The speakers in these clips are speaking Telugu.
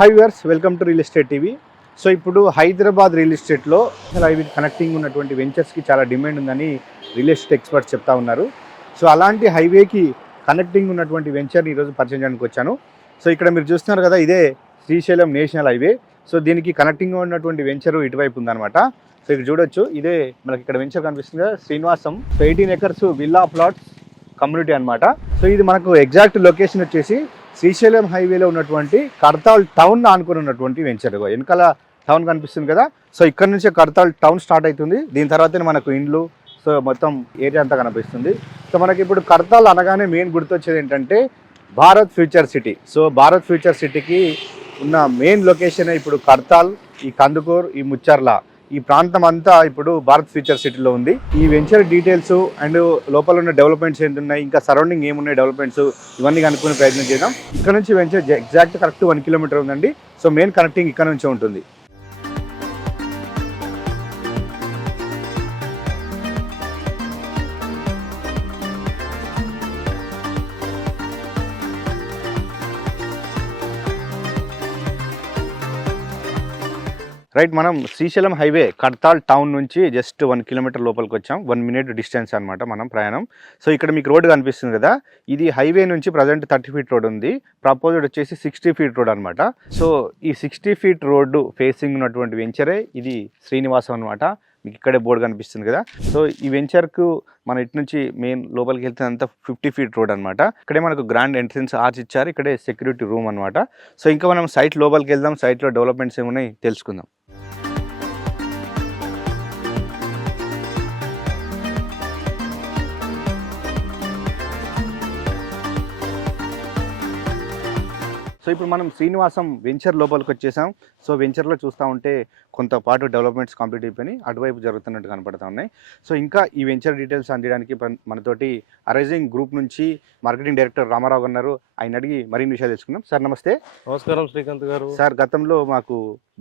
Hi viewers, welcome to real estate TV. So ఇప్పుడు హైదరాబాద్ రియల్ ఎస్టేట్లో అసలు అవి కనెక్టింగ్ ఉన్నటువంటి వెంచర్స్కి చాలా డిమాండ్ ఉందని రియల్ ఎస్టేట్ ఎక్స్పర్ట్స్ చెప్తా ఉన్నారు. సో అలాంటి హైవేకి కనెక్టింగ్ ఉన్నటువంటి వెంచర్ని ఈరోజు పరిచయం చేయడానికి వచ్చాను. సో ఇక్కడ మీరు చూస్తున్నారు కదా, ఇదే శ్రీశైలం నేషనల్ హైవే. సో దీనికి కనెక్టింగ్ ఉన్నటువంటి వెంచర్ ఇటువైపు ఉందన్నమాట. సో ఇక్కడ చూడొచ్చు, ఇదే మనకి ఇక్కడ వెంచర్ కనిపిస్తుంది కదా, Srinivasam. So 18 acres villa plots community అనమాట. సో ఇది మనకు ఎగ్జాక్ట్ లొకేషన్ వచ్చేసి శ్రీశైలం హైవేలో ఉన్నటువంటి కడతాల్ టౌన్ ఆనుకుని ఉన్నటువంటి వెంచర్. వెనకాల టౌన్ కనిపిస్తుంది కదా, సో ఇక్కడ నుంచే కడతాల్ టౌన్ స్టార్ట్ అవుతుంది. దీని తర్వాతనే మనకు ఇండ్లు, సో మొత్తం ఏరియా అంతా కనిపిస్తుంది. సో మనకి ఇప్పుడు కడతాల్ అనగానే మెయిన్ గుర్తొచ్చేది ఏంటంటే Bharat future city. So Bharat future సిటీకి ఉన్న మెయిన్ లొకేషన్ ఇప్పుడు కడతాల్, ఈ కందుకూర్, ఈ ముచ్చర్ల, ఈ ప్రాంతం అంతా ఇప్పుడు భారత్ ఫ్యూచర్ సిటీలో ఉంది. ఈ వెంచర్ డీటెయిల్స్ అండ్ లోపల ఉన్న డెవలప్మెంట్స్ ఏంటున్నాయి, ఇంకా సరౌండింగ్ ఏమున్నాయి డెవలప్మెంట్స్, ఇవన్నీ కనుక్కునే ప్రయత్నం చేద్దాం. ఇక్కడ నుంచి వెంచర్ ఎగ్జాక్ట్ కరెక్ట్ 1 kilometer ఉందండి. సో మెయిన్ కనెక్టింగ్ ఇక్కడ నుంచే ఉంటుంది. రైట్, మనం శ్రీశైలం హైవే కడతాల్ టౌన్ నుంచి జస్ట్ 1 kilometer లోపలికి వచ్చాం. 1 minute డిస్టెన్స్ అనమాట మనం ప్రయాణం. సో ఇక్కడ మీకు రోడ్డు కనిపిస్తుంది కదా, ఇది హైవే నుంచి ప్రజెంట్ 30 feet రోడ్ ఉంది. ప్రపోజ్డ్ వచ్చేసి 60 feet రోడ్ అనమాట. సో ఈ 60 feet రోడ్డు ఫేసింగ్ ఉన్నటువంటి వెంచరే ఇది శ్రీనివాసం అనమాట. మీకు ఇక్కడే బోర్డు కనిపిస్తుంది కదా. సో ఈ వెంచర్కు మన ఇటు నుంచి మెయిన్ లోపలికి వెళ్తే అంతా 50 feet రోడ్ అనమాట. ఇక్కడే మనకు గ్రాండ్ ఎంట్రన్స్ ఆర్చ్ ఇచ్చారు, ఇక్కడే సెక్యూరిటీ రూమ్ అనమాట. సో ఇంకా మనం సైట్ లోపలికి వెళ్దాం, సైట్లో డెవలప్మెంట్స్ ఏమున్నాయి తెలుసుకుందాం. సో ఇప్పుడు మనం శ్రీనివాసం వెంచర్ లోపలికి వచ్చేసాం. సో వెంచర్లో చూస్తూ ఉంటే కొంత పాటు డెవలప్మెంట్స్ కంప్లీట్ అయిపోయి అటువైపు జరుగుతున్నట్టు కనపడుతూ ఉన్నాయి. సో ఇంకా ఈ వెంచర్ డీటెయిల్స్ అందించడానికి మనతోటి అరైజింగ్ గ్రూప్ నుంచి మార్కెటింగ్ డైరెక్టర్ రామారావు ఉన్నారు. ఆయన అడిగి మరిన్ని విషయాలు తెలుసుకుందాం. సార్ నమస్తే. నమస్కారం శ్రీకాంత్ గారు. సార్ గతంలో మాకు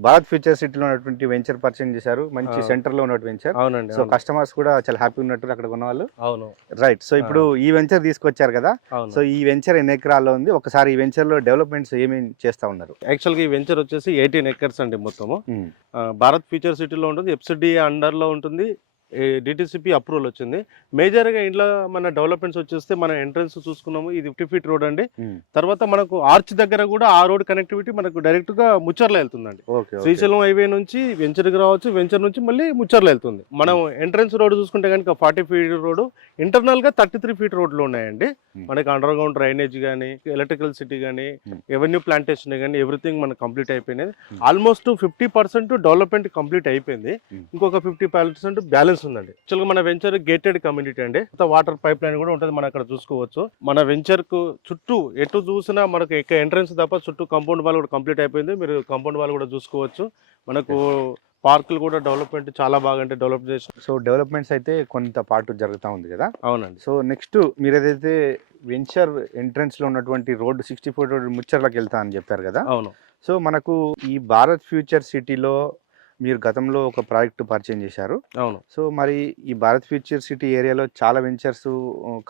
భారత్ ఫ్యూచర్ సిటీలో ఉన్నటువంటి వెంచర్ పరిచయం చేశారు, మంచి సెంటర్లో ఉన్నటువంటి వెంచర్. అవునండి. సో కస్టమర్స్ కూడా చాలా హ్యాపీ ఉన్నట్టు అక్కడ ఉన్న వాళ్ళు. అవును, రైట్. సో ఇప్పుడు ఈ వెంచర్ తీసుకొచ్చారు కదా, సో ఈ వెంచర్ ఎన్ని ఎకరాల్లో ఉంది, ఒకసారి ఈ వెంచర్ లో డెవలప్మెంట్స్ ఏమేమి చేస్తా ఉన్నారు? యాక్చువల్గా ఈ వెంచర్ వచ్చేసి 18 acres అండి మొత్తము. భారత్ ఫ్యూచర్ సిటీలో ఉంటుంది, ఎఫ్సిడి అండర్లో ఉంటుంది, డిటిసిపి అప్రూవల్ వచ్చింది. మేజర్గా ఇంట్లో మన డెవలప్మెంట్స్ వచ్చేస్తే మన ఎంట్రన్స్ చూసుకున్నాము, ఇది 50 feet రోడ్ అండి. తర్వాత మనకు ఆర్చ్ దగ్గర కూడా ఆ రోడ్ కనెక్టివిటీ మనకు డైరెక్ట్ గా ముచ్చర్లో వెళ్తుందండి. శ్రీశైలం హైవే నుంచి వెంచర్కి రావచ్చు, వెంచర్ నుంచి మళ్ళీ ముచ్చర్లో వెళ్తుంది. మనం ఎంట్రన్స్ రోడ్ చూసుకుంటే కనుక 40 feet రోడ్, ఇంటర్నల్ గా 33 feet రోడ్లు ఉన్నాయండి. మనకి అండర్ గ్రౌండ్ డ్రైనేజ్ కానీ, ఎలక్ట్రికల్ సిటీ కానీ, ఎవెన్యూ ప్లాంటేషన్ కానీ ఎవ్రీథింగ్ మనకు కంప్లీట్ అయిపోయినది. ఆల్మోస్ట్ 50% డెవలప్మెంట్ కంప్లీట్ అయిపోయింది, ఇంకొక 50% బ్యాలెన్స్ ఉందండి. యాక్చువల్గా మన వెంచర్ గేటెడ్ కమ్యూనిటీ అండి. వాటర్ పైప్ లైన్ కూడా ఉంటుంది, మనం అక్కడ చూసుకోవచ్చు. మన వెంచర్ కు చుట్టూ ఎటు చూసినా మనకు ఎంట్రన్స్ తప్ప చుట్టూ కాంపౌండ్ వాల్ కూడా కంప్లీట్ అయిపోయింది. మీరు కాంపౌండ్ వాల్ కూడా చూసుకోవచ్చు. మనకు పార్కులు కూడా డెవలప్మెంట్ చాలా బాగా అంటే డెవలప్ చేసి. సో డెవలప్మెంట్స్ అయితే కొంత పాటు జరుగుతూ ఉంది కదా. అవునండి. సో నెక్స్ట్ మీరు ఏదైతే వెంచర్ ఎంట్రన్స్ లో ఉన్నటువంటి రోడ్డు 60 feet రోడ్డు ముచ్చర్లకు వెళ్తా అని చెప్పారు కదా. అవును. సో మనకు ఈ భారత్ ఫ్యూచర్ సిటీలో మీరు గతంలో ఒక ప్రాజెక్ట్ పరిచయం చేశారు. అవును. సో మరి ఈ భారత్ ఫ్యూచర్ సిటీ ఏరియాలో చాలా వెంచర్స్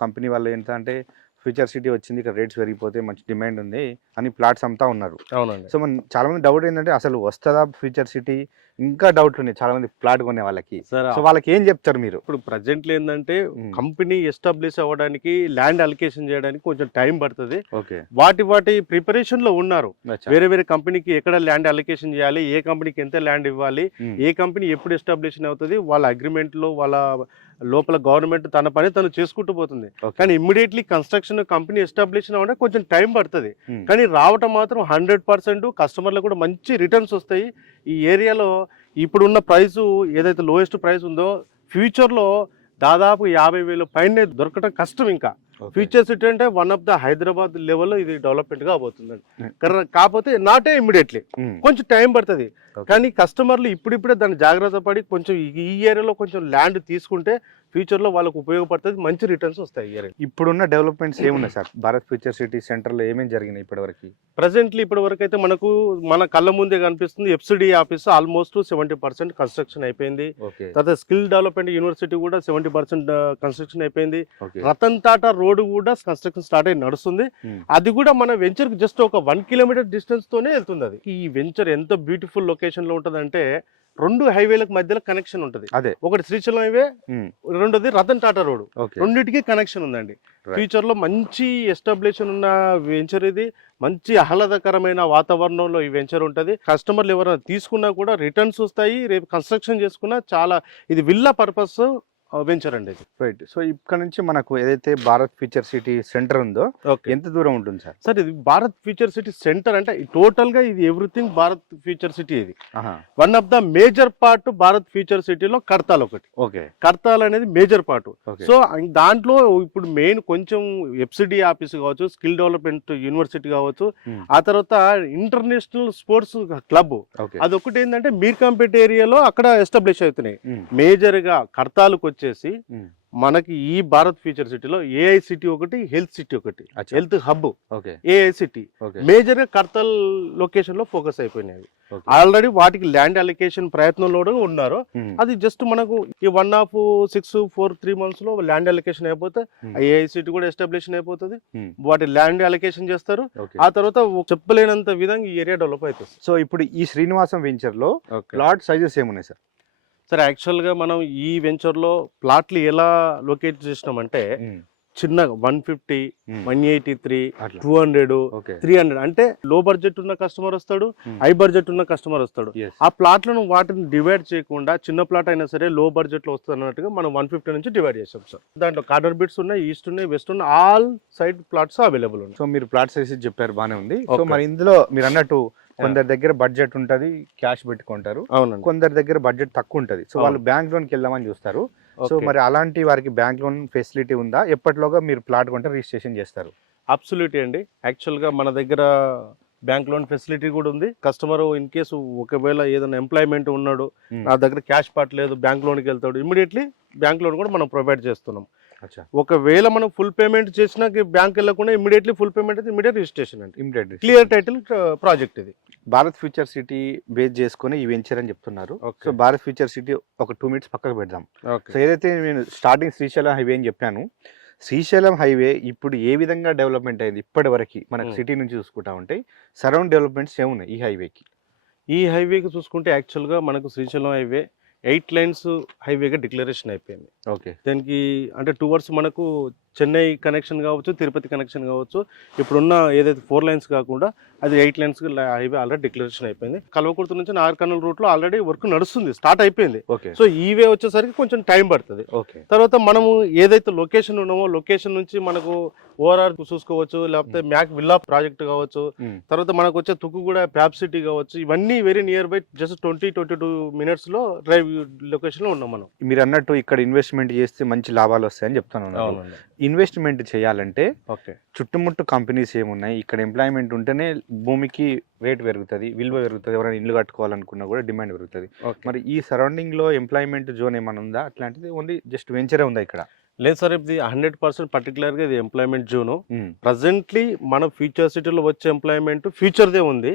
కంపెనీ వాళ్ళు ఎంత అంటే ఫ్యూచర్ సిటీ వచ్చింది, ఇక్కడ రేట్స్ పెరిగిపోతే మంచి డిమాండ్ ఉంది అని ప్లాట్స్ అమ్ముతా ఉన్నారు. అవునండి. సో మన చాలా మంది డౌట్ ఏంటంటే అసలు వస్తుందా ఫ్యూచర్ సిటీ, ఇంకా డౌట్లు ఉన్నాయి చాలా మంది ప్లాట్ కొనే వాళ్ళకి. సో వాళ్ళకి ఏం చెప్తారు మీరు? ఇప్పుడు ప్రజెంట్లీ ఏంటంటే కంపెనీ ఎస్టాబ్లిష్ అవ్వడానికి, ల్యాండ్ అలికేషన్ చేయడానికి కొంచెం టైం పడుతుంది. వాటి ప్రిపరేషన్ లో ఉన్నారు. వేరే వేరే కంపెనీకి ఎక్కడ ల్యాండ్ అలికేషన్ చేయాలి, ఏ కంపెనీకి ఎంత ల్యాండ్ ఇవ్వాలి, ఏ కంపెనీ ఎప్పుడు ఎస్టాబ్లిషన్ అవుతుంది, వాళ్ళ అగ్రిమెంట్ లో వాళ్ళ లోపల గవర్నమెంట్ తన పని తను చేసుకుంటూ పోతుంది. కానీ ఇమ్మీడియట్లీ కన్స్ట్రక్షన్ కంపెనీ ఎస్టాబ్లిష్ అవ్వడం కొంచెం టైం పడుతుంది. కానీ రావటం మాత్రం 100% కస్టమర్లకు కూడా మంచి రిటర్న్స్ వస్తాయి. ఈ ఏరియాలో ఇప్పుడున్న ప్రైస్ ఏదైతే లోయెస్ట్ ప్రైస్ ఉందో ఫ్యూచర్లో దాదాపు 50,000 పైన దొరకడం కష్టం. ఇంకా ఫ్యూచర్ సిటీ అంటే వన్ ఆఫ్ ద హైదరాబాద్ లెవెల్లో ఇది డెవలప్మెంట్ గా పోతుందండి. కాకపోతే నాటే ఇమ్మీడియట్లీ, కొంచెం టైం పడుతుంది. కానీ కస్టమర్లు ఇప్పుడిప్పుడే దాన్ని జాగ్రత్త పడి కొంచెం ఈ ఏరియాలో కొంచెం ల్యాండ్ తీసుకుంటే ఫ్యూచర్ లో వాళ్ళకు ఉపయోగపడుతుంది, మంచి రిటర్న్స్ వస్తాయి ఇయర్. ఇప్పుడున్న డెవలప్మెంట్స్ ఏమున్నాయి sir Bharat future city centre లో ఏమేమి జరిగినాయి ఇప్పటివరకు? ప్రెసెంట్లీ ఇప్పటి వరకు అయితే మనకు మన కళ్ళ ముందే కనిపిస్తుంది, FCD ఆఫీస్ ఆల్మోస్ట్ 70% కన్స్ట్రక్షన్ అయిపోయింది. ఓకే తర్వాత స్కిల్ డెవలప్మెంట్ యూనివర్సిటీ కూడా 70% కన్స్ట్రక్షన్ అయిపోయింది. ఓకే రతన్ టాటా రోడ్ కూడా కన్స్ట్రక్షన్ స్టార్ట్ అయి నడుస్తుంది. అది కూడా మన వెంచర్ కి జస్ట్ ఒక 1 కిలోమీటర్ డిస్టెన్స్ తోనే వెళ్తుంది. అది ఈ వెంచర్ ఎంత బ్యూటిఫుల్ లొకేషన్ లో ఉంటదంటే 2 హైవేలకు మధ్యలో కనెక్షన్ ఉంటది. అదే ఒకటి శ్రీశైలం హైవే, రెండోది రతన్ టాటా రోడ్, ఓకే రెండింటికి కనెక్షన్ ఉందండి. ఫ్యూచర్ లో మంచి ఎస్టాబ్లిషన్ ఉన్న వెంచర్ ఇది. మంచి ఆహ్లాదకరమైన వాతావరణంలో ఈ వెంచర్ ఉంటది. కస్టమర్లు ఎవరైనా తీసుకున్నా కూడా రిటర్న్స్ వస్తాయి. రేపు కన్స్ట్రక్షన్ చేసుకున్నా చాలా ఇది విల్లా పర్పస్ వెంచర్ అండి ఇది. రైట్. సో ఇక్కడ నుంచి మనకు ఏదైతే భారత్ ఫ్యూచర్ సిటీ సెంటర్ ఉందో ఎంత దూరం ఉంటుంది సార్? సార్ ఇది భారత్ ఫ్యూచర్ సిటీ సెంటర్ అంటే టోటల్ గా ఇది ఎవ్రీథింగ్ భారత్ ఫ్యూచర్ సిటీ. ఇది one of the major part Bharat future సిటీలో కర్తాల్ ఒకటి. ఓకే కర్తాల్ అనేది మేజర్ పార్ట్. సో దాంట్లో ఇప్పుడు మెయిన్ కొంచెం FCD ఆఫీస్ కావచ్చు, స్కిల్ డెవలప్మెంట్ యూనివర్సిటీ కావచ్చు, ఆ తర్వాత ఇంటర్నేషనల్ స్పోర్ట్స్ క్లబ్, అదొకటి ఏంటంటే మీర్కాంపేట్ ఏరియాలో అక్కడ ఎస్టాబ్లిష్ అవుతున్నాయి. మేజర్ గా కర్తాల్కి వచ్చేసి మనకి ఈ భారత్ ఫ్యూచర్ సిటీలో AI సిటీ ఒకటి, హెల్త్ సిటీ ఒకటి, health hub AI city major గా కర్తల్ లొకేషన్ లో ఫోకస్ అయిపోయినాయి. ఆల్రెడీ వాటికి ల్యాండ్ అలికేషన్ ప్రయత్నంలో ఉన్నారు. అది జస్ట్ మనకు ఈ 1.5-6-4-3 months లో ల్యాండ్ అలికేషన్ అయిపోతే AI సిటీ కూడా ఎస్టాబ్లిషన్ అయిపోతుంది. వాటి ల్యాండ్ అలికేషన్ చేస్తారు. ఆ తర్వాత చెప్పలేనంత విధంగా ఈ ఏరియా డెవలప్ అవుతుంది. సో ఇప్పుడు ఈ శ్రీనివాసం వెంచర్ లో ప్లాట్ సైజెస్ ఏమున్నాయి సార్? సరే, యాక్చువల్గా మనం ఈ వెంచర్లో ప్లాట్లు ఎలా లొకేట్ చేసినామంటే చిన్నగా 150, 183, 200, 300 అంటే లో బడ్జెట్ ఉన్న కస్టమర్ వస్తాడు, హై బడ్జెట్ ఉన్న కస్టమర్ వస్తాడు. ఆ ప్లాట్లను వాటిని డివైడ్ చేయకుండా చిన్న ప్లాట్ అయినా సరే లో బడ్జెట్ లో వస్తుంది అన్నట్టుగా మనం 150 నుంచి డివైడ్ చేసాం సార్. దాంట్లో కార్నర్ బిట్స్ ఉన్నాయి, ఈస్ట్ ఉన్నాయి, వెస్ట్ ఉన్నాయి, ఆల్ సైడ్ ప్లాట్స్ అవైలబుల్ ఉన్నాయి. సో మీరు ప్లాట్ సైజెస్ చెప్పారు, బానే ఉంది. సో మరి ఇందులో మీరు అన్నట్టు కొందరి దగ్గర బడ్జెట్ ఉంటది, క్యాష్ పెట్టుకుంటారు. అవునండి. కొందరి దగ్గర బడ్జెట్ తక్కువ ఉంటది, సో వాళ్ళు బ్యాంక్ లోన్కి వెళ్దామని చూస్తారు. సో మరి అలాంటి వారికి బ్యాంక్ లోన్ ఫెసిలిటీ ఉందా? ఎప్పటిలోగా మీరు ప్లాట్ కొంటే రిజిస్ట్రేషన్ చేస్తారు? అబ్సల్యూట్లీ అండి. యాక్చువల్గా మన దగ్గర బ్యాంక్ లోన్ ఫెసిలిటీ కూడా ఉంది. కస్టమర్ ఇన్ కేసు ఒకవేళ ఏదైనా ఎంప్లాయ్మెంట్ ఉన్నాడు, నా దగ్గర క్యాష్ పార్ట్ లేదు, బ్యాంక్ లోన్కి వెళ్తాడు, ఇమీడియట్లీ బ్యాంక్ లోన్ కూడా మనం ప్రొవైడ్ చేస్తున్నాం. ఒకవేళ మనం ఫుల్ పేమెంట్ చేసినా బ్యాంక్ వెళ్ళకుండా ఇమీడియట్లీ ఫుల్ పేమెంట్ అయితే ఇమీడియట్ రిజిస్ట్రేషన్ అండి. ఇమీడియట్ క్లియర్ టైటిల్ ప్రాజెక్ట్ ఇది. భారత్ ఫ్యూచర్ సిటీ బేస్ చేసుకుని ఈ వెంచర్ అని చెప్తున్నారు. సో భారత్ ఫ్యూచర్ సిటీ ఒక 2 minutes పక్కకు పెడదాం. సో ఏదైతే నేను స్టార్టింగ్ శ్రీశైలం హైవే అని చెప్పాను, శ్రీశైలం హైవే ఇప్పుడు ఏ విధంగా డెవలప్మెంట్ అయింది ఇప్పటి వరకు మనకు సిటీ నుంచి చూసుకుంటా ఉంటే సరౌండ్ డెవలప్మెంట్స్ ఏమున్నాయి ఈ హైవేకి? ఈ హైవేకి చూసుకుంటే యాక్చువల్గా మనకు శ్రీశైలం హైవే 8 lanes హైవేగా డిక్లరేషన్ అయిపోయింది. ఓకే. దానికి అంటే టువర్డ్స్ మనకు చెన్నై కనెక్షన్ కావచ్చు, తిరుపతి కనెక్షన్ కావచ్చు, ఇప్పుడున్న ఏదైతే 4 lanes కాకుండా అది 8 lanes హైవే ఆల్రెడీ డిక్లరేషన్ అయిపోయింది. కల్వకుర్తి నుంచి నాగర్కర్నూల్ రూట్ లో ఆల్రెడీ వర్క్ నడుస్తుంది, స్టార్ట్ అయిపోయింది. సో ఈ వే వచ్చేసరికి కొంచెం టైం పడుతుంది. తర్వాత మనము ఏదైతే లొకేషన్ ఉన్నామో లొకేషన్ నుంచి మనకు ORR చూసుకోవచ్చు, లేకపోతే మ్యాక్ విల్లా ప్రాజెక్ట్ కావచ్చు, తర్వాత మనకు వచ్చే తుక్కుగూడ ప్యాప్ సిటీ కావచ్చు, ఇవన్నీ very near by just 20-22 minutes లో డ్రైవ్ లొకేషన్ లో ఉన్నాం మనం. మీరు అన్నట్టు ఇక్కడ ఇన్వెస్ట్మెంట్ చేస్తే మంచి లాభాలు వస్తాయని చెప్తాను. ఇన్వెస్ట్మెంట్ చేయాలంటే చుట్టుముట్టు కంపెనీస్ ఏమున్నాయి, ఇక్కడ ఎంప్లాయ్మెంట్ ఉంటేనే భూమికి రేట్ పెరుగుతుంది, విలువ పెరుగుతుంది, ఎవరైనా ఇల్లు కట్టుకోవాలనుకున్నా కూడా డిమాండ్ పెరుగుతుంది. మరి ఈ సరౌండింగ్ లో ఎంప్లాయ్మెంట్ జోన్ ఏమైనా ఉందా? అట్లాంటిది ఓన్లీ జస్ట్ వెంచరే ఉందా ఇక్కడ? లేదు సార్, ఇది 100% పర్టికులర్ గా ఇది ఎంప్లాయ్మెంట్ జోన్. ప్రజెంట్లీ మన ఫ్యూచర్ సిటీలో వచ్చే ఎంప్లాయ్మెంట్ ఫ్యూచర్ దే ఉంది.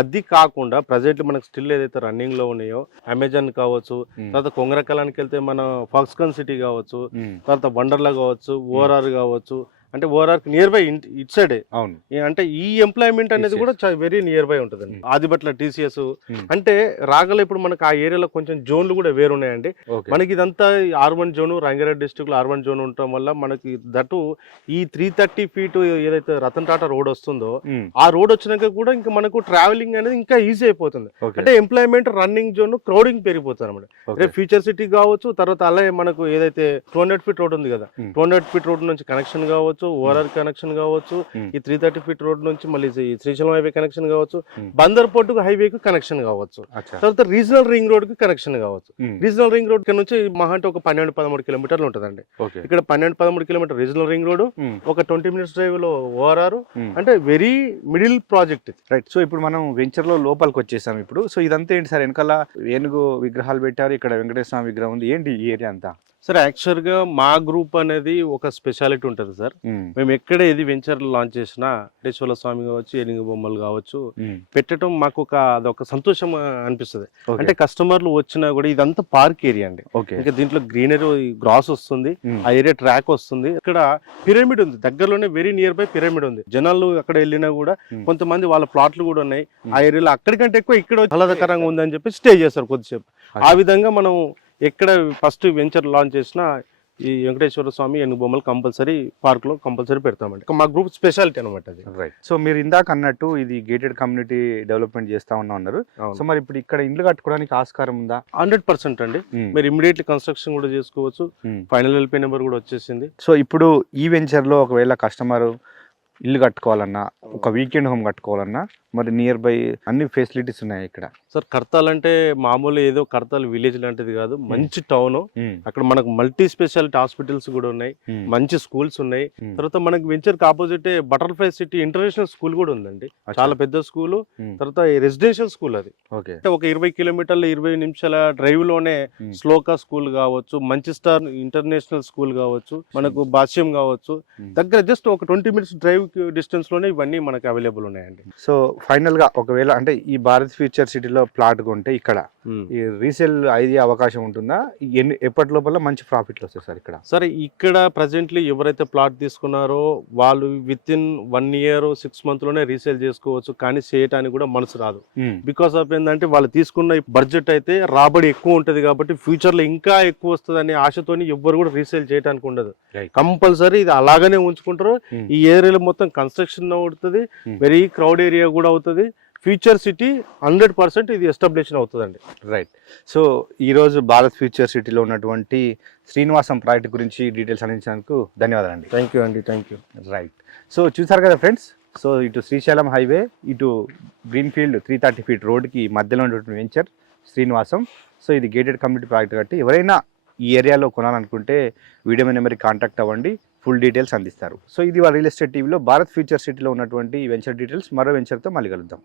అది కాకుండా ప్రజెంట్లీ మనకు స్టిల్ ఏదైతే రన్నింగ్ లో ఉన్నాయో అమెజాన్ కావచ్చు, తర్వాత కొంగరకలానికి వెళ్తే మన ఫాక్స్కాన్ సిటీ కావచ్చు, తర్వాత వండర్లా కావచ్చు, ORR కావచ్చు, అంటే ORR near by it side. అవును. అంటే ఈ ఎంప్లాయ్మెంట్ అనేది కూడా వెరీ నియర్ బై ఉంటుందండి. ఆదిబట్ల TCS అంటే రాగల ఇప్పుడు మనకు ఆ ఏరియాలో కొంచెం జోన్లు కూడా వేరు ఉన్నాయండి. మనకి ఇదంతా R1 జోన్, రంగారెడ్డి డిస్ట్రిక్ట్ లో R1 జోన్ ఉండటం వల్ల మనకి దట్టు ఈ 330 feet ఏదైతే రతన్ టాటా రోడ్ వస్తుందో ఆ రోడ్ వచ్చినాక కూడా ఇంకా మనకు ట్రావెలింగ్ అనేది ఇంకా ఈజీ అయిపోతుంది. అంటే ఎంప్లాయ్మెంట్ రన్నింగ్ జోన్ క్రౌడింగ్ పెరిగిపోతుంది అనమాట. రేపు ఫ్యూచర్ సిటీ కావచ్చు, తర్వాత అలాగే మనకు ఏదైతే 200 feet రోడ్ ఉంది కదా, 200 feet రోడ్ నుంచి కనెక్షన్ కావచ్చు, ORR కనెక్షన్ కావచ్చు, ఈ 330 feet రోడ్ నుంచి మళ్ళీ శ్రీశైలం హైవే కనెక్షన్ కావచ్చు, బందర్ పోర్టు హైవే కు కనెక్షన్ కావచ్చు, తర్వాత రీజనల్ రింగ్ రోడ్ కి కనెక్షన్ కావచ్చు. రీజనల్ రింగ్ రోడ్ నుంచి మహా అంటే ఒక 12-13 kilometers ఉంటుందండి. ఇక్కడ 12-13 kilometers రీజనల్ రింగ్ రోడ్, ఒక 20 minutes డ్రైవ్ లో ORR. అంటే very middle project. Right. So ఇప్పుడు మనం వెంచర్ లో లోపలికి వచ్చేసాం ఇప్పుడు. సో ఇదంతా ఏంటి సార్? వెనకాల ఏనుగు విగ్రహాలు పెట్టారు, ఇక్కడ వెంకటేశ్వర స్వామి విగ్రహం ఉంది, ఏంటి ఈ ఏరియా అంతా? సార్ యాక్చువల్గా మా గ్రూప్ అనేది ఒక స్పెషాలిటీ ఉంటుంది సార్. మేము ఎక్కడ ఏది వెంచర్ లాంచ్ చేసినా వెంకటేశ్వర స్వామి కావచ్చు, ఏనుగు బొమ్మలు కావచ్చు, పెట్టడం మాకు అదొక సంతోషం అనిపిస్తుంది. అంటే కస్టమర్లు వచ్చినా కూడా ఇదంతా పార్క్ ఏరియా అండి. ఇంకా దీంట్లో గ్రీనరీ గ్రాస్ వస్తుంది, ఆ ఏరియా ట్రాక్ వస్తుంది. ఇక్కడ పిరమిడ్ ఉంది, దగ్గరలోనే వెరీ నియర్ బై పిరమిడ్ ఉంది. జనాలు అక్కడ వెళ్ళినా కూడా కొంతమంది వాళ్ళ ప్లాట్లు కూడా ఉన్నాయి ఆ ఏరియాలో. అక్కడికంటే ఎక్కువ ఇక్కడ ఆహ్లాదకరంగా ఉందని చెప్పి స్టే చేస్తారు కొద్దిసేపు. ఆ విధంగా మనం ఎక్కడ ఫస్ట్ వెంచర్ లాంచ్ చేసినా ఈ వెంకటేశ్వర స్వామి ఏనుగు బొమ్మలు కంపల్సరీ పార్క్ లో కంపల్సరీ పెడతామండి. మా గ్రూప్ స్పెషాలిటీ అనమాట అది. రైట్. సో మీరు ఇందాక అన్నట్టు ఇది గేటెడ్ కమ్యూనిటీ డెవలప్మెంట్ చేస్తా ఉన్నారు. సో మరి ఇప్పుడు ఇక్కడ ఇల్లు కట్టుకోవడానికి ఆస్కారం ఉందా? 100% అండి. మీరు ఇమీడియట్లీ కన్స్ట్రక్షన్ కూడా చేసుకోవచ్చు. ఫైనల్ ఎల్పీ నెంబర్ కూడా వచ్చేసింది. సో ఇప్పుడు ఈ వెంచర్ లో ఒకవేళ కస్టమర్ ఇల్లు కట్టుకోవాలన్నా, ఒక వీకెండ్ హోమ్ కట్టుకోవాలన్నా, మరి నియర్ బై అన్ని ఫెసిలిటీస్ ఉన్నాయి ఇక్కడ. సార్ కర్తాల్ అంటే మామూలు ఏదో కర్తాల్ విలేజ్ లాంటిది కాదు, మంచి టౌన్. అక్కడ మనకు మల్టీ స్పెషాలిటీ హాస్పిటల్స్ కూడా ఉన్నాయి, మంచి స్కూల్స్ ఉన్నాయి. తర్వాత మనకి వెంచర్ కి opposite butterfly city international school కూడా ఉందండి. చాలా పెద్ద స్కూల్. తర్వాత రెసిడెన్షియల్ స్కూల్ అది. ఒక 20 కిలోమీటర్ల 20 నిమిషాల డ్రైవ్ లోనే శ్లోకా స్కూల్ కావచ్చు, మంచి స్టార్ ఇంటర్నేషనల్ స్కూల్ కావచ్చు, మనకు భాష్యం కావచ్చు, దగ్గర జస్ట్ ఒక 20 మినిట్స్ డ్రైవ్ డిస్టెన్స్ లోనే ఇవన్నీ మనకు అవైలబుల్ ఉన్నాయండి. సో ఫైనల్ గా ఒకవేళ అంటే ఈ భారత్ ఫ్యూచర్ సిటీలో ప్లాట్ కొంటే ఇక్కడ ఈ రీసేల్ అయ్యే అవకాశం ఉంటుందా? ఎప్పటి లోపల మంచి ప్రాఫిట్లు వస్తాయి సార్ ఇక్కడ? సరే, ఇక్కడ ప్రజెంట్లీ ఎవరైతే ప్లాట్ తీసుకున్నారో వాళ్ళు విత్ ఇన్ 1 year 6 months లోనే రీసేల్ చేసుకోవచ్చు. కానీ చేయటానికి కూడా మనసు రాదు. బికాస్ ఆఫ్ ఏంటంటే వాళ్ళు తీసుకున్న బడ్జెట్ అయితే రాబడి ఎక్కువ ఉంటది కాబట్టి ఫ్యూచర్ లో ఇంకా ఎక్కువ వస్తుంది అనే ఆశతోని ఎవ్వరు కూడా రీసేల్ చేయడానికి ఉండదు. కంపల్సరీ ఇది అలాగనే ఉంచుకుంటారు. ఈ ఏరియాలో మొత్తం కన్స్ట్రక్షన్ అవుతుంది, వెరీ క్రౌడ్ ఏరియా కూడా అవుతుంది. ఫ్యూచర్ సిటీ 100% ఇది ఎస్టాబ్లిష్ అవుతుందండి. రైట్. సో ఈరోజు భారత్ ఫ్యూచర్ సిటీలో ఉన్నటువంటి శ్రీనివాసం ప్రాజెక్ట్ గురించి డీటెయిల్స్ అందించినందుకు ధన్యవాదాలండి. థ్యాంక్ యూ అండి. Thank you. రైట్. సో చూసారు కదా ఫ్రెండ్స్, సో ఇటు శ్రీశైలం హైవే, ఇటు గ్రీన్ఫీల్డ్ 330 feet రోడ్కి మధ్యలో ఉన్నటువంటి వెంచర్ శ్రీనివాసం. సో ఇది గేటెడ్ కమ్యూనిటీ ప్రాజెక్ట్ కాబట్టి ఎవరైనా ఈ ఏరియాలో కొనాలనుకుంటే వీడియో నెంబర్కి కాంటాక్ట్ అవ్వండి, ఫుల్ డీటెయిల్స్ అందిస్తారు. సో ఇది రియల్ ఎస్టేట్ టీవీలో భారత్ ఫ్యూచర్ సిటీలో ఉన్నటువంటి వెంచర్ డీటెయిల్స్. మరో వెంచర్తో మళ్ళీ కలుద్దాం.